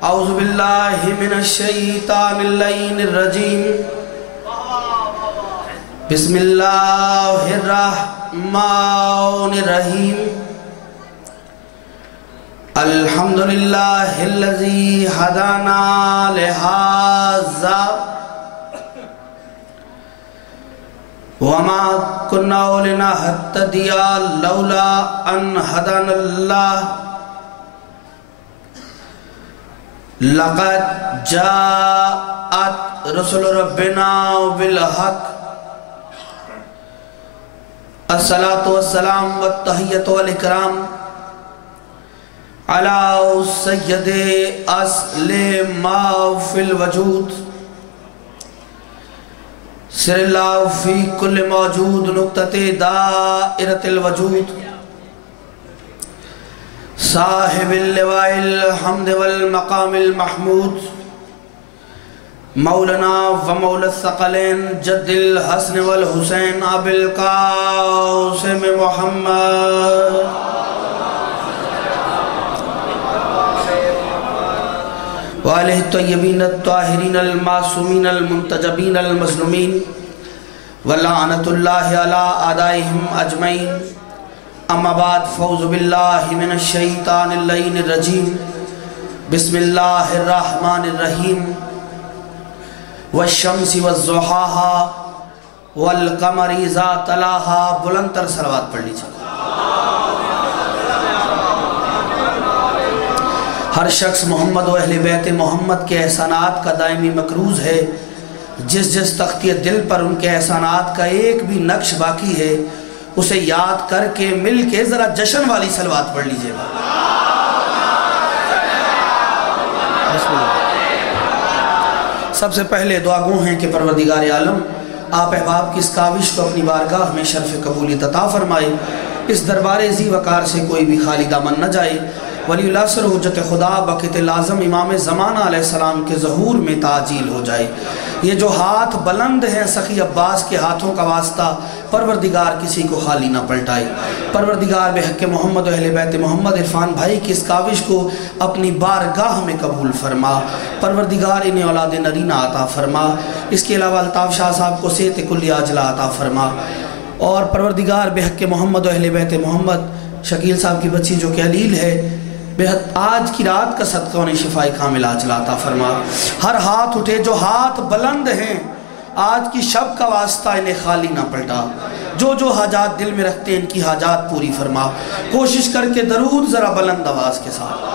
اعوذ باللہ من الشیطان اللعین الرجیم بسم اللہ الرحمن الرحیم الحمدللہ الذی ہدانا لہذا وما كنا لنهتدي لولا ان هدانا الله لقد جاءت رسل ربنا بالحق الصلاة والسلام والتحیۃ والاکرام على سید اصل ما فی الوجود سر اللہ فی کل موجود نقطۃ دائرۃ الوجود صاحب اللواء الحمد والمقام المحمود مولانا و مولا الثقلین جد الحسن والحسین ابی القاسم محمد وآلہ الطیبین الطاہرین المعصومین المنتجبین المظلومین ولعنت اللہ علی اعدائہم اجمعین اما بعد فاعوذ باللہ من الشیطان اللعین الرجیم بسم اللہ الرحمن الرحیم والشمس والضحاہا والقمر اذا تلاہا بلند تر صلوات پڑھ لیجئے ہر شخص محمد و اہل بیت محمد کے احسانات کا دائمی مقروض ہے جس جس تختی دل پر ان کے احسانات کا ایک بھی نقش باقی ہے اسے یاد کر کے مل کے ذرا جشن والی صلوات پڑھ لیجئے گا سب سے پہلے دعا گو ہیں کہ پروردگار عالم آپ احباب کی اس کاوش کو اپنی بارگاہ میں شرف قبولیت عطا فرمائے اس دربار ذی وقار سے کوئی بھی خالی دامن نہ جائے ولی اللہ سر حجت خدا بقیت لازم امام زمانہ علیہ السلام کے ظہور میں تعجیل ہو جائے یہ جو ہاتھ بلند ہیں سخی عباس کے ہاتھوں کا واسطہ پروردگار کسی کو خالی نہ پلٹائے پروردگار بحق محمد و اہل بیت محمد عرفان بھائی کی اس کاوش کو اپنی بارگاہ میں قبول فرما پروردگار انہیں اولاد نرینہ عطا فرما اس کے علاوہ الطاف شاہ صاحب کو صحت کلی عاجلہ عطا فرما اور پروردگار بحق محمد و اہل بیت محمد شکیل صاحب کی بچی جو کہ علیل ہے آج کی رات کا صدقہ انہیں شفائی کامل عاجلہ عطا فرما ہر ہاتھ اٹھے جو ہاتھ بلند ہیں آج کی شب کا واسطہ انہیں خالی نہ پلٹا جو جو حاجات دل میں رکھتے ہیں ان کی حاجات پوری فرما کوشش کر کے درود ذرا بلند آواز کے ساتھ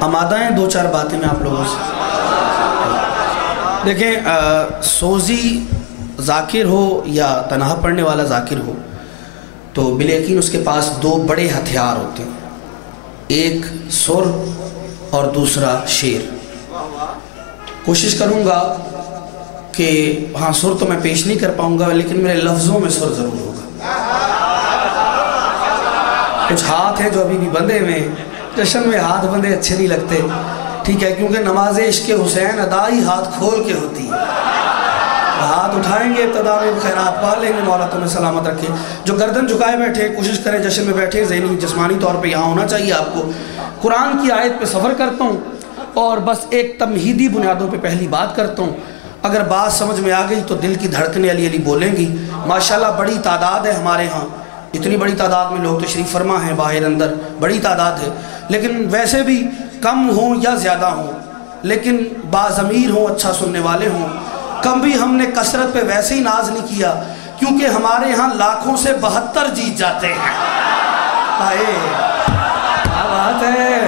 آمادہ ہیں دو چار باتیں میں آپ لوگوں سے دیکھیں سوزی ذاکر ہو یا تنہا پڑھنے والا ذاکر ہو تو بالیقین اس کے پاس دو بڑے ہتھیار ہوتے ہیں ایک سر اور دوسرا شعر کوشش کروں گا کہ ہاں سر تو میں پیش نہیں کر پاؤں گا لیکن میرے لفظوں میں سر ضرور ہوگا کچھ ہاتھ ہیں جو ابھی بھی بندھے ہوئے ہیں جشن میں ہاتھ بندھے اچھے نہیں لگتے ٹھیک ہے کیونکہ نماز عشق حسین ادائی ہاتھ کھول کے ہوتی ہے ہاتھ اٹھائیں گے ابتدا میں خیرات پا لیں گے مولا تمہیں سلامت رکھے جو گردن جھکائے بیٹھے کوشش کریں جشن میں بیٹھے ذہنی جسمانی طور پہ یہاں ہونا چاہیے آپ کو قرآن کی آیت پہ سفر کرتا ہوں اور بس ایک تمہیدی بنیادوں پہ پہلی بات کرتا ہوں اگر بات سمجھ میں آ گئی تو دل کی دھڑکنیں علی علی بولیں گی ماشاءاللہ بڑی تعداد ہے ہمارے ہاں اتنی بڑی تعداد میں لوگ تشریف فرما ہیں باہر اندر بڑی تعداد ہے لیکن ویسے بھی کم ہوں یا زیادہ ہوں لیکن باضمیر ہوں اچھا سننے والے ہوں کم بھی ہم نے کثرت پہ ویسے ہی ناز نہیں کیا کیونکہ ہمارے ہاں لاکھوں سے 72 جیت جاتے ہیں کیا بات ہے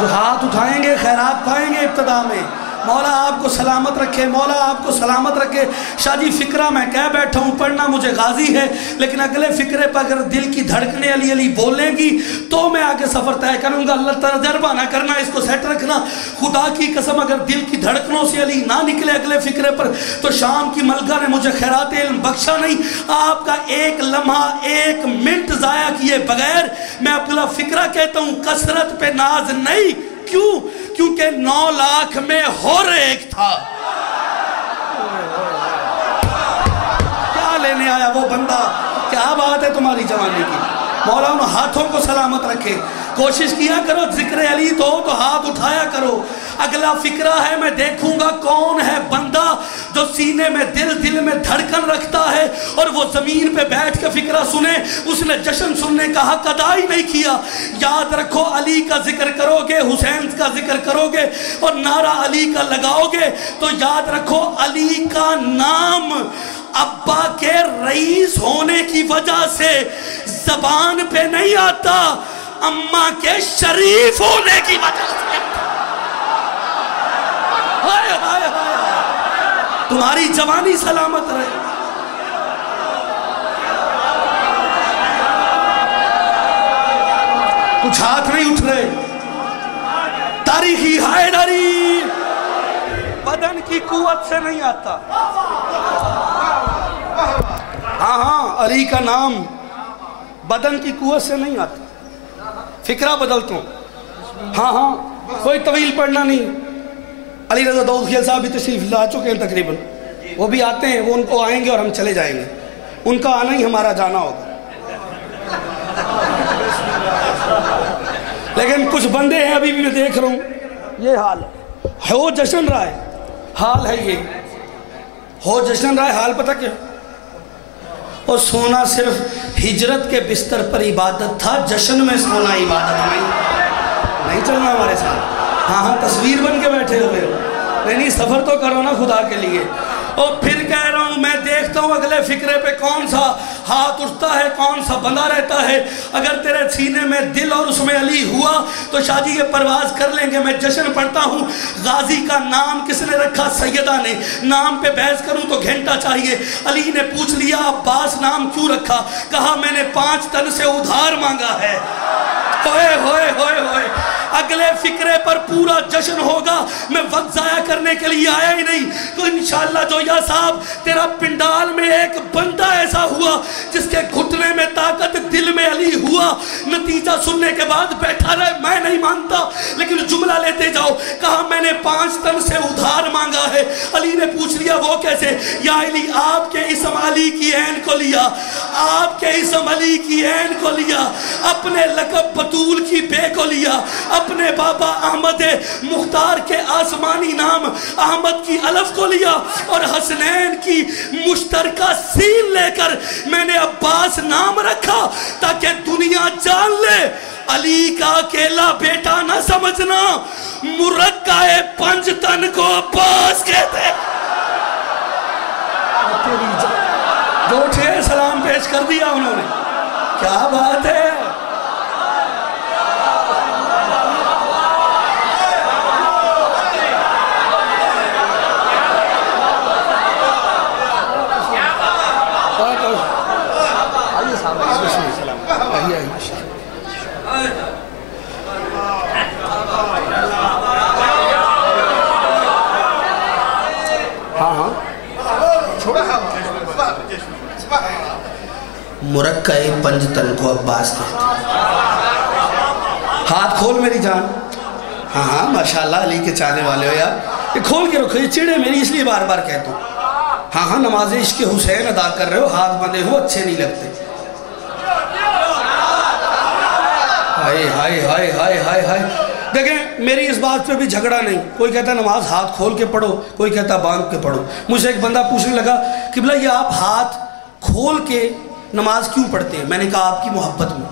جو ہاتھ اٹھائیں گے خیرات پائیں گے ابتدا میں مولا آپ کو سلامت رکھے مولا آپ کو سلامت رکھے شاہ جی فکرہ میں کہہ بیٹھا ہوں پڑھنا مجھے غازی ہے لیکن اگلے فکرے پر اگر دل کی دھڑکنے علی علی بولیں گی تو میں آگے سفر طے کروں گا اللہ تجربہ نہ کرنا اس کو سیٹ رکھنا خدا کی قسم اگر دل کی دھڑکنوں سے علی نہ نکلے اگلے فکرے پر تو شام کی ملکہ نے مجھے خیرات علم بخشا نہیں آپ کا ایک لمحہ ایک منٹ ضائع کیے بغیر میں اپنا فکرہ کہتا ہوں کثرت پہ ناز نہیں کیوں کیونکہ 9 لاکھ میں ہور ایک تھا کیا لینے آیا وہ بندہ کیا بات ہے تمہاری جوانی کی مولا ان ہاتھوں کو سلامت رکھے. کوشش کیا کرو ذکر علی تو ہاتھ اٹھایا کرو. اگلا فکرہ ہے میں دیکھوں گا کون ہے بندہ جو سینے میں دل میں دھڑکن رکھتا ہے اور وہ زمین پہ بیٹھ کے فکرہ سنے. اس نے جشن سننے کا حق ادا ہی نہیں کیا. یاد رکھو علی کا ذکر کرو گے، حسین کا ذکر کرو گے اور نعرہ علی کا لگاؤ گے تو یاد رکھو علی کا نام ابا کے رئیس ہونے کی وجہ سے زبان پہ نہیں آتا، اماں کے شریف ہونے کی وجہ سے. ہائے ہائے ہائے، تمہاری جوانی سلامت رہے. کچھ ہاتھ نہیں اٹھ رہے. تاریخی حیدری بدن کی قوت سے نہیں آتا. ہاں علی کا نام بدن کی قوت سے نہیں آتا. فکرہ بدلتا ہوں. ہاں کوئی طویل پڑھنا نہیں. علی رضا داؤد خیل صاحب بھی تشریف لا چکے ہیں تقریباً. وہ بھی آتے ہیں، وہ ان کو آئیں گے اور ہم چلے جائیں گے. ان کا آنا ہی ہمارا جانا ہوگا. لیکن کچھ بندے ہیں ابھی بھی میں دیکھ رہا ہوں یہ حال ہے. ہو جشن رہا ہے، حال ہے یہ. ہو جشن رہا ہے، حال پتہ کیا؟ اور سونا صرف ہجرت کے بستر پر عبادت تھا، جشن میں سونا عبادت نہیں چلنا ہمارے ساتھ. ہاں تصویر بن کے بیٹھے ہوئے ہو. نہیں سفر تو کرو نا خدا کے لیے. اور پھر کہہ رہا ہوں میں دیکھتا ہوں اگلے فکرے پہ کون سا ہاتھ اٹھتا ہے، کون سا بندہ رہتا ہے. اگر تیرے سینے میں دل اور اس میں علی ہوا تو شادی کے پرواز کر لیں گے. میں جشن پڑھتا ہوں. غازی کا نام کس نے رکھا؟ سیدہ نے. نام پہ بحث کروں تو گھنٹہ چاہیے. علی نے پوچھ لیا عباس نام کیوں رکھا؟ کہا میں نے 5 تن سے ادھار مانگا ہے. ہوئے ہوئے ہوئے ہوئے. اگلے فکرے پر پورا جشن ہوگا. میں وقت ضائع کرنے کے لیے آیا ہی نہیں. تو انشاءاللہ جو یا صاحب تیرا پنڈال میں ایک بندہ ایسا ہوا جس کے گھٹنے میں طاقت دل میں علی ہوا. نتیجہ سننے کے بعد بیٹھا رہے. میں نہیں مانتا لیکن جملہ لیتے جاؤ. کہا میں نے 5 تن سے ادھار مانگا ہے. علی نے پوچھ لیا وہ کیسے؟ یا علی آپ کے اسم علی کی عین کو لیا، آپ کے اسم علی کی عین کو لیا، اپنے لقب بطول کی بے کو لیا، اپنے بابا احمد مختار کے آسمانی نام احمد کی الف کو لیا اور حسنین کی مشترکہ سین لے کر میں نے عباس نام رکھا تاکہ دنیا جان لے علی کا اکیلا بیٹا نہ سمجھنا، مرکہ 5 تن کو عباس کہتے. جو اٹھے سلام پیش کر دیا انہوں نے. کیا بات ہے. مرکہ 5 تن کو عباس کہتے. ہاتھ کھول میری جان. ہاں ماشاءاللہ علی کے چاہنے والے ہو یار. یہ کھول کے رکھو، یہ چڑے میری اس لیے بار بار کہتا ہوں. ہاں نماز عشق حسین ادا کر رہے ہو، ہاتھ بندے ہو، اچھے نہیں لگتے. ہائے ہائے ہائے ہائے ہائے ہائے. دیکھیں میری اس بات پہ بھی جھگڑا نہیں. کوئی کہتا ہے نماز ہاتھ کھول کے پڑھو، کوئی کہتا ہے باندھ کے پڑھو. مجھے ایک بندہ پوچھنے لگا قبلہ یہ آپ ہاتھ کھول کے نماز کیوں پڑھتے ہیں؟ میں نے کہا آپ کی محبت میں.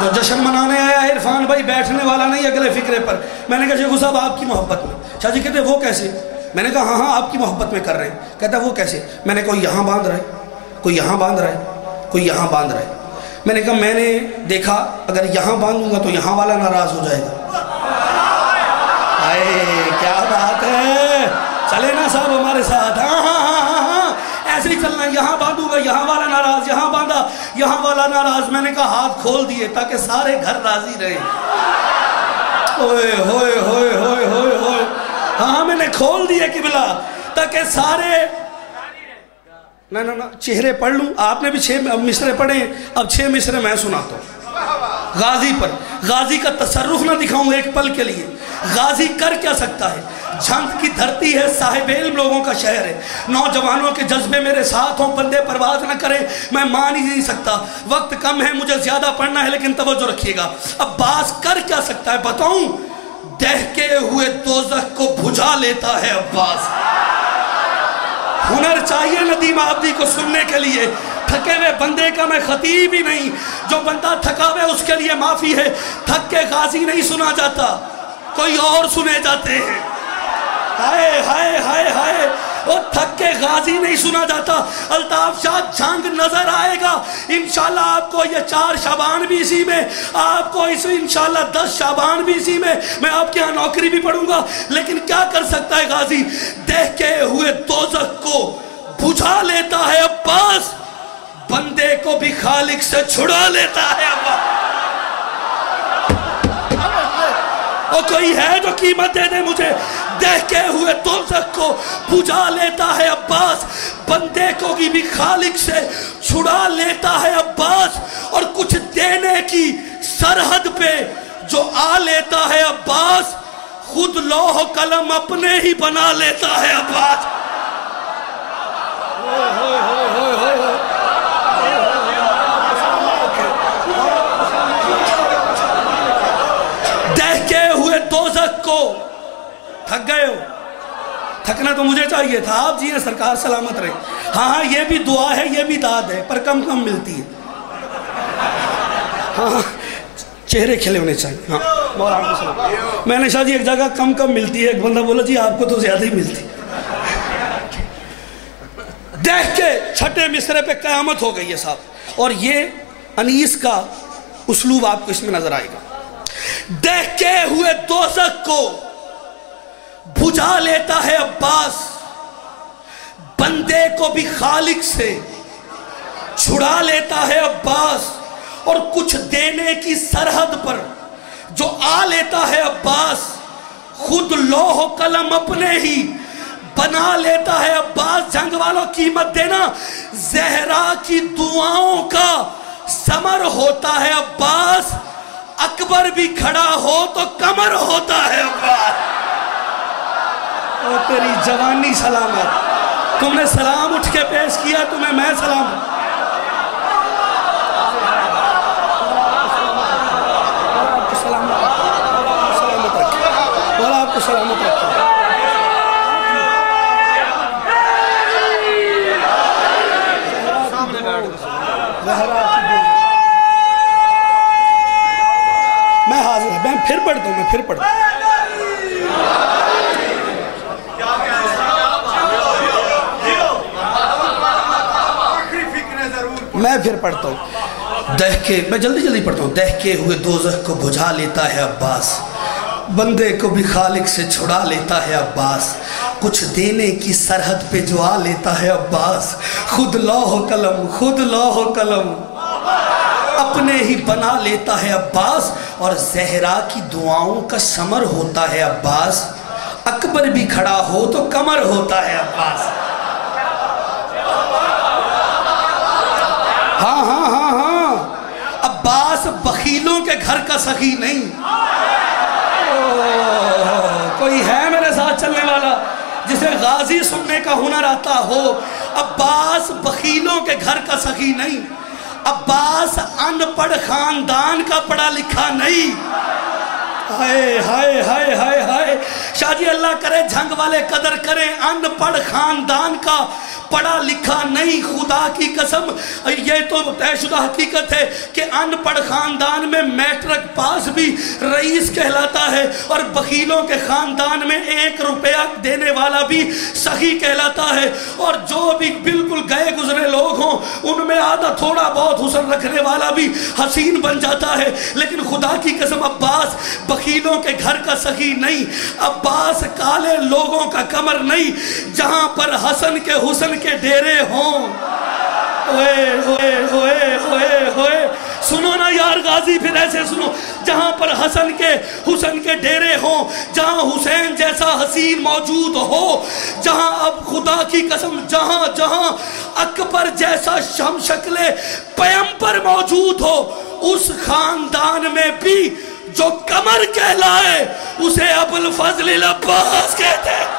جو جشن منانے آیا ہے عرفان بھائی بیٹھنے والا نہیں اگلے فکرے پر. میں نے کہا شیخ صاحب آپ کی محبت میں. شاہ جی کہتے ہیں وہ کیسے؟ میں نے کہا ہاں آپ کی محبت میں کر رہے ہیں. کہتا ہے وہ کیسے؟ میں نے کہا یہاں باندھ رہے، کوئی یہاں باندھ رہا ہے، کوئی یہاں باندھ رہا ہے. میں نے کہا میں نے دیکھا اگر یہاں باندھوں گا تو یہاں والا ناراض ہو جائے گا. آئے کیا بات ہے. چلے نا صاحب ہمارے ساتھ. ہاں ایسے ہی چلنا. یہاں باندھوں گا یہاں والا ناراض، یہاں باندھا یہاں والا ناراض. میں نے کہا ہاتھ کھول دیے تاکہ سارے گھر راضی رہیں. ہوئے ہوئے ہوئے ہوئے ہوئے ہوئے. ہاں میں نے کھول دیے قبلہ تاکہ سارے نہ چہرے پڑھ لوں. آپ نے بھی 6 مصرے پڑھے، اب 6 مصرے میں سناتا ہوں. غازی پر، غازی کا تصرف نہ دکھاؤں ایک پل کے لیے؟ غازی کر کیا سکتا ہے؟ جنگ کی دھرتی ہے، صاحب علم لوگوں کا شہر ہے، نوجوانوں کے جذبے میرے ساتھ ہوں، بندے پرواز نہ کریں، میں مان ہی نہیں سکتا، وقت کم ہے، مجھے زیادہ پڑھنا ہے، لیکن توجہ رکھیے گا۔ عباس کر کیا سکتا ہے بتاؤں؟ دہکے ہوئے دوزخ کو بجھا لیتا ہے عباس۔ ہنر چاہیے ندیم عابدی کو سننے کے لیے، تھکے ہوئے بندے کا میں خطیب ہی نہیں، جو بندہ تھکا ہوئے اس کے لیے معافی ہے، تھک کے غازی نہیں سنا جاتا، کوئی اور سنے جاتے ہیں۔ ہائے ہائے ہائے ہائے، وہ تھک کے غازی نہیں سنا جاتا۔ الطاف شاہ جنگ نظر آئے گا انشاءاللہ، آپ کو یہ 4 شعبان بھی اسی میں، آپ کو انشاءاللہ 10 شعبان بھی اسی میں آپ کے ہاں نوکری بھی پڑھوں گا۔ لیکن کیا کر سکتا ہے غازی؟ دہکے ہوئے دوزخ کو بجھا لیتا ہے عباس، بندے کو بھی خالق سے چھڑا لیتا ہے عباس۔ اور کوئی ہے جو قیمت دے دے مجھے؟ دہکے ہوئے دوزخ کو بجھا لیتا ہے عباس، بندے کو بھی خالق سے چھڑا لیتا ہے عباس، اور کچھ دینے کی سرحد پہ جو آ لیتا ہے عباس، خود لوح و قلم اپنے ہی بنا لیتا ہے عباس۔ دہکے ہوئے دوزخ کو، تھک گئے ہو؟ تھکنا تو مجھے چاہیے تھا، آپ جی ہیں سرکار سلامت رہے۔ ہاں یہ بھی دعا ہے، یہ بھی داد ہے، پر کم کم ملتی ہے۔ ہاں چہرے کھلے ہونے چاہیے۔ ہاں مولا آپ کو سلام۔ میں نے شاہ جی ایک جگہ کم کم ملتی ہے، ایک بندہ بولا جی آپ کو تو زیادہ ہی ملتی۔ دیکھ کے چھٹے مصرے پہ قیامت ہو گئی ہے صاحب، اور یہ انیس کا اسلوب آپ کو اس میں نظر آئے گا۔ دہکے ہوئے دوزخ کو بجھا لیتا ہے عباس، بندے کو بھی خالق سے چھڑا لیتا ہے عباس، اور کچھ دینے کی سرحد پر جو آ لیتا ہے عباس، خود لوح و قلم اپنے ہی بنا لیتا ہے عباس۔ جنگ والوں قیمت دینا، زہرا کی دعاؤں کا ثمر ہوتا ہے عباس، اکبر بھی کھڑا ہو تو کمر ہوتا ہے عباس۔ او تیری جوانی سلامت، تم نے سلام اٹھ کے پیش کیا، تمہیں میں سلام۔ آپ کو سلامت رکھیں، مولا آپ کو سلامت رکھیں۔ میں حاضر ہوں، میں پھر پڑھتا ہوں، میں پھر پڑھتا ہوں۔ میں پھر پڑھتا ہوں۔ دہکے، میں جلدی جلدی پڑھتا ہوں۔ دہکے ہوئے دوزخ کو بجھا لیتا ہے عباس، بندے کو بھی خالق سے چھڑا لیتا ہے عباس، کچھ دینے کی سرحد پہ جو آ لیتا ہے عباس، خود لوح و قلم، خود لوح و قلم اپنے ہی بنا لیتا ہے عباس، اور زہرا کی دعاؤں کا ثمر ہوتا ہے عباس، اکبر بھی کھڑا ہو تو کمر ہوتا ہے عباس۔ ہاں ہاں ہاں ہاں، عباس بخیلوں کے گھر کا سخی نہیں۔ کوئی ہے میرے ساتھ چلنے والا جسے غازی سننے کا ہنر آتا ہو؟ عباس بخیلوں کے گھر کا سخی نہیں، عباس ان پڑھ خاندان کا پڑھا لکھا نہیں۔ ہائے ہائے ہائے ہائے ہائے، شاہ جی اللہ کرے جنگ والے قدر کریں، ان پڑھ خاندان کا پڑھا لکھا نہیں۔ خدا کی قسم یہ تو طے شدہ حقیقت ہے کہ ان پڑھ خاندان میں میٹرک پاس بھی رئیس کہلاتا ہے، اور بخیلوں کے خاندان میں 1 روپیہ دینے والا بھی سخی کہلاتا ہے، اور جو بھی بالکل گئے گزرے لوگ ہوں ان میں آدھا تھوڑا بہت حسن رکھنے والا بھی حسین بن جاتا ہے۔ لیکن خدا کی قسم عباس بخیلوں کے گھر کا سخی نہیں، عباس کالے لوگوں کا کمر نہیں، جہاں پر حسن کے حسن کے ڈیرے ہوں۔ ہوئے ہوئے ہوئے ہوئے ہوئے، سنو نا یار غازی پھر ایسے سنو، جہاں پر حسن کے ڈیرے ہوں، جہاں حسین جیسا حسین موجود ہو، جہاں اب خدا کی قسم جہاں اکبر جیسا شم شکل پیمبر موجود ہو، اس خاندان میں بھی جو قمر کہلائے اسے ابوالفضل العباس کہتے ہیں۔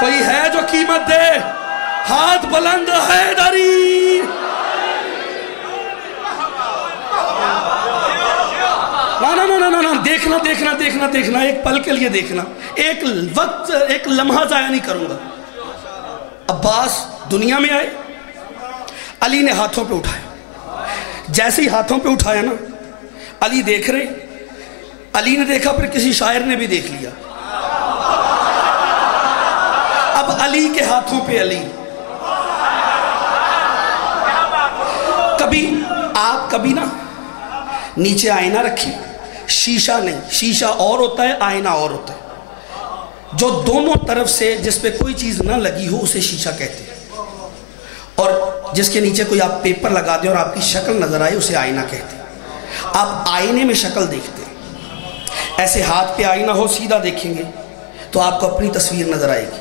کوئی ہے جو قیمت دے؟ ہاتھ بلند حیدری۔ نا دیکھنا دیکھنا دیکھنا دیکھنا، ایک پل کے لیے دیکھنا، ایک وقت ایک لمحہ ضائع نہیں کروں گا۔ عباس دنیا میں آئے، علی نے ہاتھوں پہ اٹھایا، جیسے ہی ہاتھوں پہ اٹھایا نا علی دیکھ رہے، علی نے دیکھا پھر کسی شاعر نے بھی دیکھ لیا، اب علی کے ہاتھوں پہ علی۔ کبھی نا نیچے آئینہ رکھیں، شیشہ نہیں، شیشہ اور ہوتا ہے آئینہ اور ہوتا ہے، جو دونوں طرف سے جس پہ کوئی چیز نہ لگی ہو اسے شیشہ کہتے ہیں، اور جس کے نیچے کوئی آپ پیپر لگا دیں اور آپ کی شکل نظر آئے اسے آئینہ کہتے ہیں۔ آپ آئینے میں شکل دیکھتے ہیں، ایسے ہاتھ پہ آئینہ ہو سیدھا دیکھیں گے تو آپ کو اپنی تصویر نظر آئے گی۔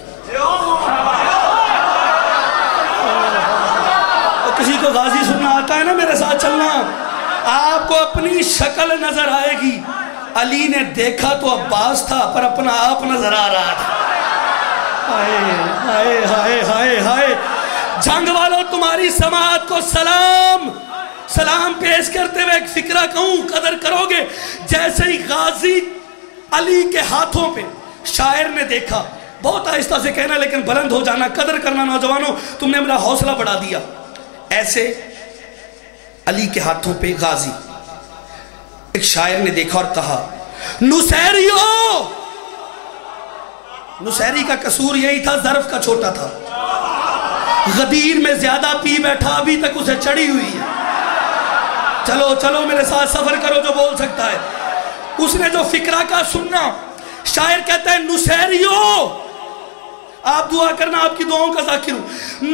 کسی کو غازی سننا آتا ہے نا میرے ساتھ چلنا، آپ کو اپنی شکل نظر آئے گی۔ علی نے دیکھا تو عباس تھا پر اپنا آپ نظر آ رہا تھا۔ ہائے ہائے ہائے ہائے، جنگ والوں تمہاری سماعت کو سلام سلام پیش کرتے ہوئے ایک فکرہ کہوں، قدر کرو گے۔ جیسے ہی غازی علی کے ہاتھوں پہ شاعر نے دیکھا، بہت آہستہ سے کہنا لیکن بلند ہو جانا، قدر کرنا نوجوانوں، تم نے میرا حوصلہ بڑھا دیا۔ ایسے علی کے ہاتھوں پہ غازی، ایک شاعر نے دیکھا اور کہا نصیریو۔ نصیری کا قصور یہی تھا، ظرف کا چھوٹا تھا، غدیر میں زیادہ پی بیٹھا، ابھی تک اسے چڑھی ہوئی ہے۔ چلو چلو میرے ساتھ سفر کرو جو بول سکتا ہے۔ اس نے جو فکرہ کا سننا، شاعر کہتا ہے نصیریو، آپ دعا کرنا، آپ کی دعاؤں کا ذاکر ہوں۔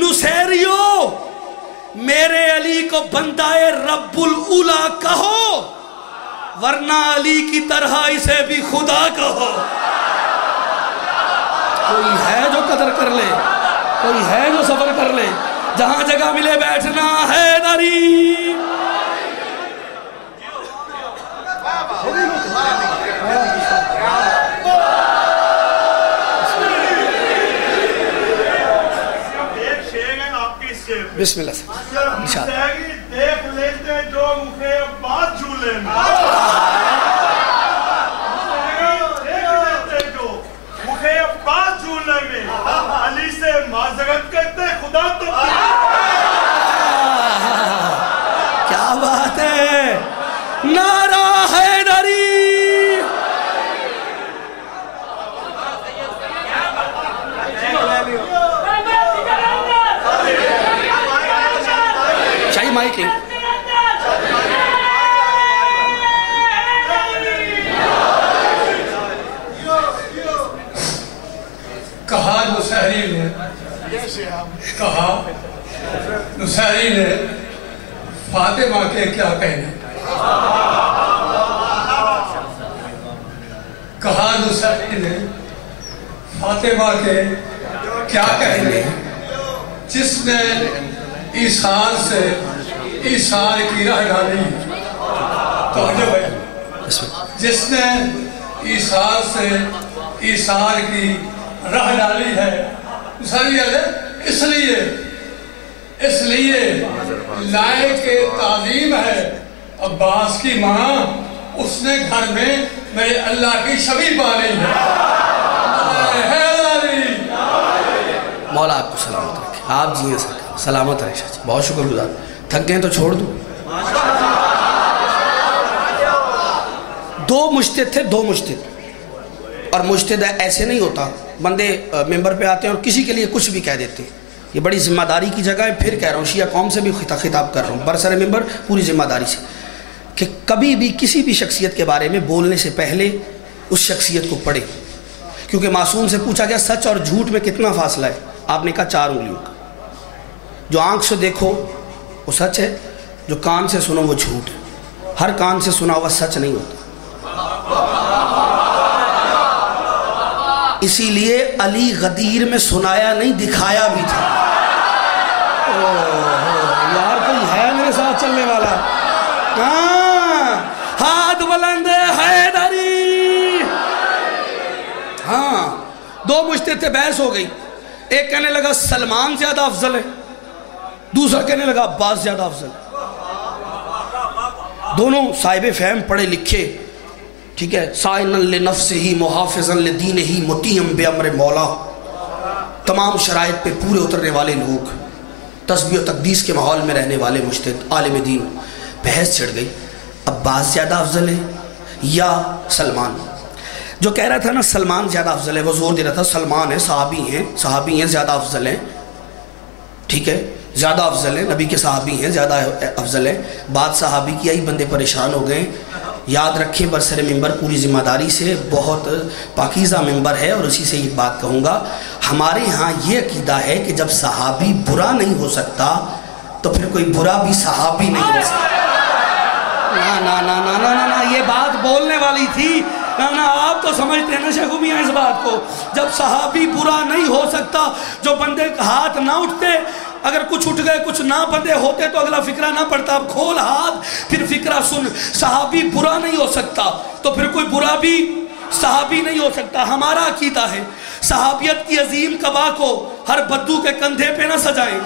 نصیریو، میرے علی کو بندہ رب الاولا کہو، ورنہ علی کی طرح اسے بھی خدا کہو۔ کوئی ہے جو قدر کر لے، کوئی ہے جو سفر کر لے، جہاں جگہ ملے بیٹھنا ہے داری۔ بسم اللہ سے دیکھ لیتے جو مکھے عباس جھولے میں، دیکھ لیتے جو مکھے عباس جھولے میں، علی سے معذرت کرتے خدا تو کیا بات ہے، نعرہ حیدری۔ شاہی مائک لیں۔ کہا نصیری نے فاطمہ کے کیا کہنے، کہا نصیری نے فاطمہ کے کیا کہنے، جس نے ایثار سے ایثار کی راہ ڈالی، جس نے ایثار سے ایثار کی راہ ڈالی ہے۔ اس لیے لائق تعظیم ہے عباس کی ماں، اس نے گھر میں میرے اللہ کی شبیہ پالی ہے۔ مولا آپ کو سلامت رکھے، آپ جیئے سلامت رہے، بہت شکر گزار۔ تھک گئے تو چھوڑ دوں۔ دو مجتہد تھے، دو مجتہد، اور مجتہد ایسے نہیں ہوتا بندے ممبر پہ آتے ہیں اور کسی کے لیے کچھ بھی کہہ دیتے ہیں۔ یہ بڑی ذمہ داری کی جگہ ہے، پھر کہہ رہا ہوں، شیعہ قوم سے بھی خطاب کر رہا ہوں، برسر ممبر پوری ذمہ داری سے، کہ کبھی بھی کسی بھی شخصیت کے بارے میں بولنے سے پہلے اس شخصیت کو پڑھے، کیونکہ معصوم سے پوچھا گیا سچ اور جھوٹ میں کتنا فاصلہ ہے، آپ نے کہا 4 انگلیوں کا۔ جو آنکھ سے دیکھو وہ سچ ہے، جو کان سے سنو وہ جھوٹ ہے، ہر کان سے سنا ہوا سچ نہیں ہوتا۔ اسی لیے علی غدیر میں سنایا نہیں، دکھایا بھی تھا۔ یار کوئی ہے ہاں ہاتھ بلند حیدری. ہاں دو مجتہد تھے, بحث ہو گئی. ایک کہنے لگا سلمان زیادہ افضل ہے, دوسرا کہنے لگا عباس زیادہ افضل ہے. دونوں صاحب فہم پڑھے لکھے, ٹھیک ہے, سائنن لنفسہ محافظن لدینہ مطیعن بامر مولا, تمام شرائط پہ پورے اترنے والے لوگ, تسبیح و تقدیس کے ماحول میں رہنے والے مجتہد عالم دین. بحث چھڑ گئی عباس زیادہ افضل ہے یا سلمان. جو کہہ رہا تھا نا سلمان زیادہ افضل ہے, وہ زور دے رہا تھا سلمان ہے, صحابی ہیں زیادہ افضل ہیں, ٹھیک ہے, زیادہ افضل ہیں, نبی کے صحابی ہیں زیادہ افضل ہیں. بعد صحابی کی آئی بندے پریشان ہو گئے. یاد رکھیں برسر ممبر پوری ذمہ داری سے, بہت پاکیزہ ممبر ہے, اور اسی سے ایک بات کہوں گا, ہمارے ہاں یہ عقیدہ ہے کہ جب صحابی برا نہیں ہو سکتا تو پھر کوئی برا بھی صحابی نہیں ہو سکتا. نا یہ بات بولنے والی تھی. نا آپ تو سمجھتے ہیں نا شیخ میاں اس بات کو, جب صحابی برا نہیں ہو سکتا, جو بندے ہاتھ نہ اٹھتے, اگر کچھ اٹھ گئے کچھ نہ بندے ہوتے تو اگلا فکرہ نہ پڑتا. اب کھول ہاتھ پھر فکرہ سن. صحابی برا نہیں ہو سکتا تو پھر کوئی برا بھی صحابی نہیں ہو سکتا. ہمارا عقیدہ ہے صحابیت کی عظیم قبا کو ہر بدو کے کندھے پہ نہ سجائیں.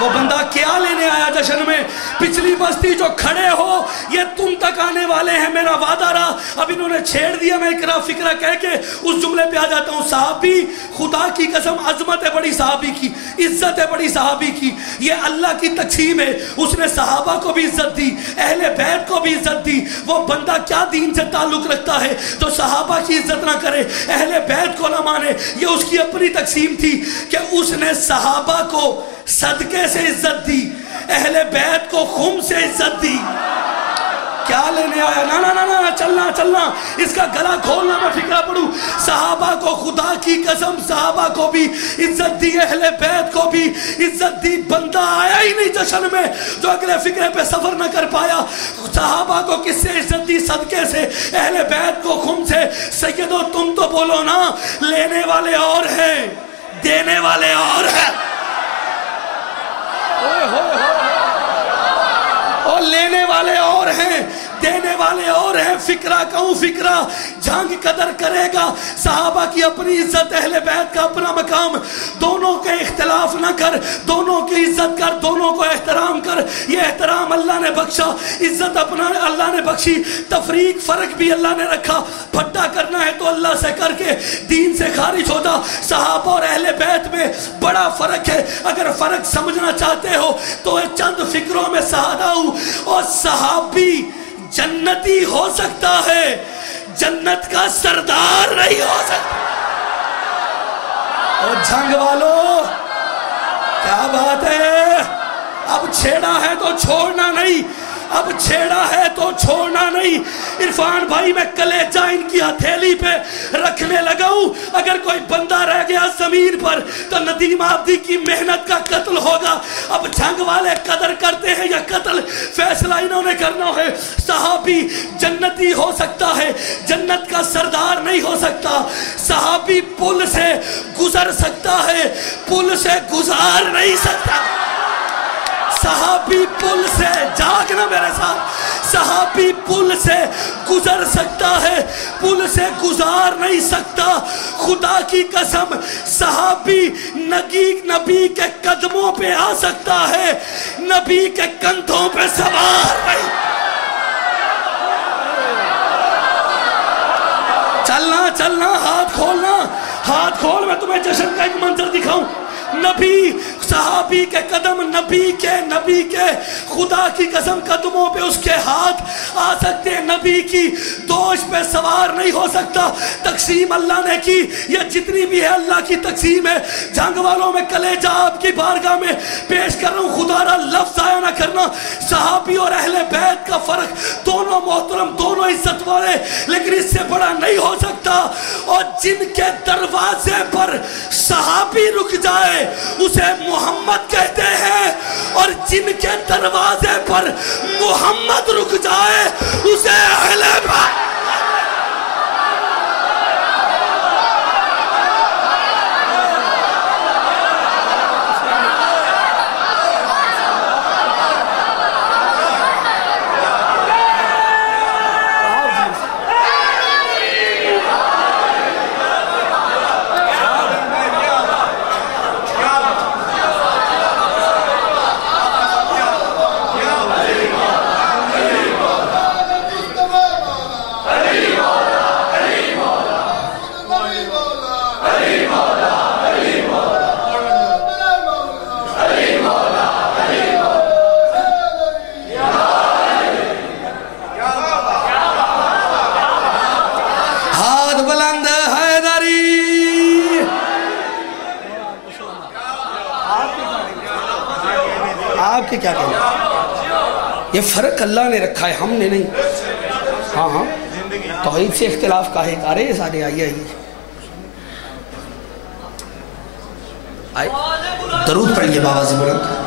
وہ بندہ کیا لینے آیا جشن میں؟ پچھلی بستی جو کھڑے ہو یہ تم تک آنے والے ہیں, میرا وعدہ رہا. اب انہوں نے چھیڑ دیا, میں اقرا فکرہ کہہ کے اس جملے پہ آ جاتا ہوں. صحابی, خدا کی قسم عظمت ہے بڑی صحابی کی, عزت ہے بڑی صحابی کی, یہ اللہ کی تقسیم ہے. اس نے صحابہ کو بھی عزت دی, اہل بیت کو بھی عزت دی. وہ بندہ کیا دین سے تعلق رکھتا ہے جو صحابہ کی عزت نہ کرے, اہل بیت کو نہ مانے؟ یہ اس کی اپنی تقسیم تھی کہ اس نے صحابہ کو صدقے سے عزت دی, اہل بیت کو خم سے عزت دی. کیا لینے آیا؟ نا چلنا, اس کا گلا کھولنا, میں فکرہ پڑھوں. صحابہ کو خدا کی قسم صحابہ کو بھی عزت دی, اہل بیت کو بھی عزت دی. بندہ آیا ہی نہیں جشن میں جو اگلے فکرے پہ سفر نہ کر پایا. صحابہ کو کس سے عزت دی؟ صدقے سے, اہل بیت کو خم سے. سیدو تم تو بولو نا, لینے والے اور ہیں, دینے والے اور ہیں. اور لینے والے اور ہیں, دینے والے اور ہیں. فکرہ کہوں فکرہ جھنگ قدر کرے گا. صحابہ کی اپنی عزت, اہل بیت کا اپنا مقام, دونوں کے اختلاف نہ کر, دونوں کی عزت کر, دونوں کو احترام کر. یہ احترام اللہ نے بخشا, عزت اپنا اللہ نے بخشی, تفریق فرق بھی اللہ نے رکھا. پھٹا کرنا ہے تو اللہ سے کر کے دین سے خارج ہو جا. صحابہ اور اہل بیت میں بڑا فرق ہے. اگر فرق سمجھنا چاہتے ہو تو چند فکروں میں سہارا ہوں. اور صحابی جنتی ہو سکتا ہے, جنت کا سردار نہیں ہو سکتا. اور جھنگ والو کیا بات ہے, اب چھیڑا ہے تو چھوڑنا نہیں, اب چھیڑا ہے تو چھوڑنا نہیں. عرفان بھائی میں کلیجہ ان کی ہتھیلی پہ رکھنے لگا ہوں. اگر کوئی بندہ رہ گیا زمین پر تو ندیم آبدی کی محنت کا قتل ہوگا. اب جھنگ والے قدر کرتے ہیں یا قتل, فیصلہ انہوں نے کرنا ہے. صحابی جنتی ہو سکتا ہے, جنت کا سردار نہیں ہو سکتا. صحابی پل سے گزر سکتا ہے, پل سے گزار نہیں سکتا. صحابی پل سے, جاگنا میرے ساتھ, صحابی پل سے گزر سکتا ہے, پل سے گزار نہیں سکتا. خدا کی قسم صحابی نبی کے قدموں پہ آ سکتا ہے, نبی کے کندھوں پہ سوار نہیں. چلنا, ہاتھ کھولنا, ہاتھ کھول, میں تمہیں جشن کا ایک منظر دکھاؤں. نبی, صحابی کے قدم, نبی کے خدا کی قسم قدموں پہ اس کے ہاتھ آ سکتے ہیں. نبی کی دوش پہ سوار نہیں ہو سکتا. تقسیم اللہ نے کی, یہ جتنی بھی ہے اللہ کی تقسیم ہے. جنگ والوں میں کلیجہ آپ کی بارگاہ میں پیش کر رہا ہوں, خدا را لفظ آیا نہ کرنا. صحابی اور اہل بیت کا فرق, دونوں محترم, دونوں عزت والے, لیکن اس سے بڑا نہیں ہو سکتا. اور جن کے دروازے پر صحابی رک جائے اسے محمد کہتے ہیں, اور جن کے دروازے پر محمد رک جائے اسے اہل بیت. آپ کے کیا کہنا ہے؟ یہ فرق اللہ نے رکھا ہے، ہم نے نہیں۔ ہاں ہاں توحید سے اختلاف کاہے کارے سارے آئیے آئیے درود پڑھیے بابا سے بلند۔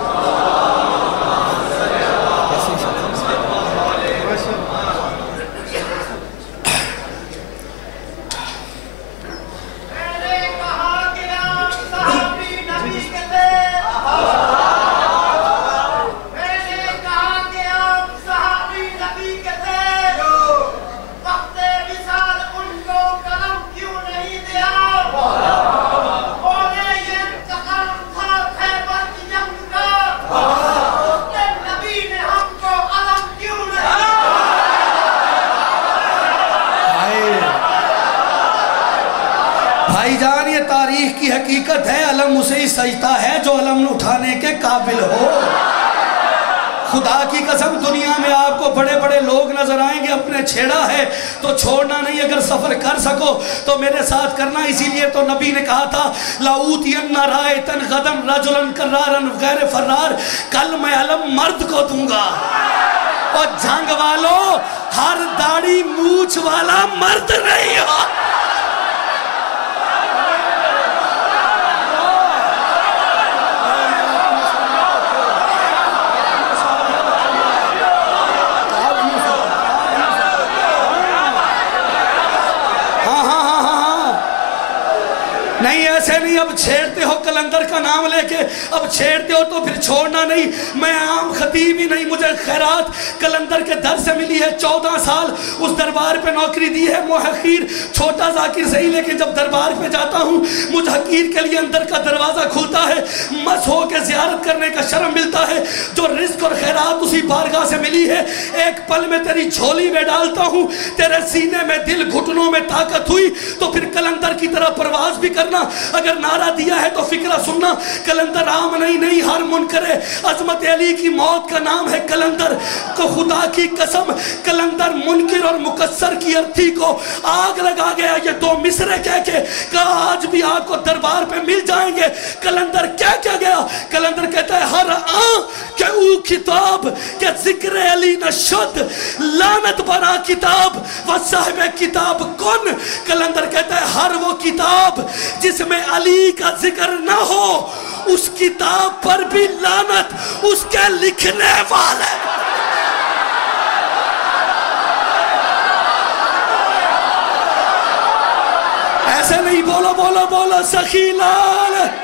بھائی جان یہ تاریخ کی حقیقت ہے، علم اسے ہی سجدہ ہے جو علم اٹھانے کے قابل ہو۔ خدا کی قسم دنیا میں آپ کو بڑے بڑے لوگ نظر آئیں گے، اپنے چھیڑا ہے تو چھوڑنا نہیں، اگر سفر کر سکو تو میرے ساتھ کرنا۔ اسی لیے تو نبی نے کہا تھا لَأُوتِيَنَّ رَائِتًا غَدًا رَجُلًا كَرَّارًا غیر فرار، کل میں علم مرد کو دوں گا۔ اور جنگ والوں ہر داڑھی مونچھ والا مرد نہیں ہو۔ نہیں ایسے نہیں، اب چھیڑتے ہو کلندر کا نام لے کے، اب چھیڑتے ہو تو پھر چھوڑنا نہیں۔ میں عام خطیب ہی نہیں، مجھے خیرات کلندر کے در سے ملی ہے، 14 سال اس دربار پہ نوکری دی ہے۔ محقیر چھوٹا ذاکر صحیح، لیکن جب دربار پہ جاتا ہوں مجھ حقیر کے لیے اندر کا دروازہ کھلتا ہے، مس ہو کے زیارت کرنے کا شرم ملتا ہے۔ جو رزق اور خیرات اسی بارگاہ سے ملی ہے، ایک پل میں تیری جھولی میں ڈالتا ہوں، تیرے سینے میں دل گھٹنوں میں طاقت ہوئی تو پھر کلندر کی طرح پرواز بھی کرنا۔ اگر نعرہ دیا ہے تو فکرہ سننا، کلندر عام نہیں ہر منکر عظمت علی کی موت کا نام ہے کلندر کو۔ خدا کی قسم کلندر منکر اور مکسر کی ارتھی کو آگ لگا گیا۔ یہ دو مصرے کہہ کے کہا آج بھی آپ کو دربار پہ مل جائیں گے۔ کلندر کیا گیا؟ کلندر کہتا ہے ہر آن کہ او کتاب کہ ذکر علی نشد، لعنت بنا کتاب و صاحب کتاب کن۔ کلندر کہتا ہے ہر وہ کتاب جس میں علی کا ذکر نہ ہو، اس کتاب پر بھی لعنت اس کے لکھنے والے۔ ایسے نہیں، بولو بولو بولو سخی لال۔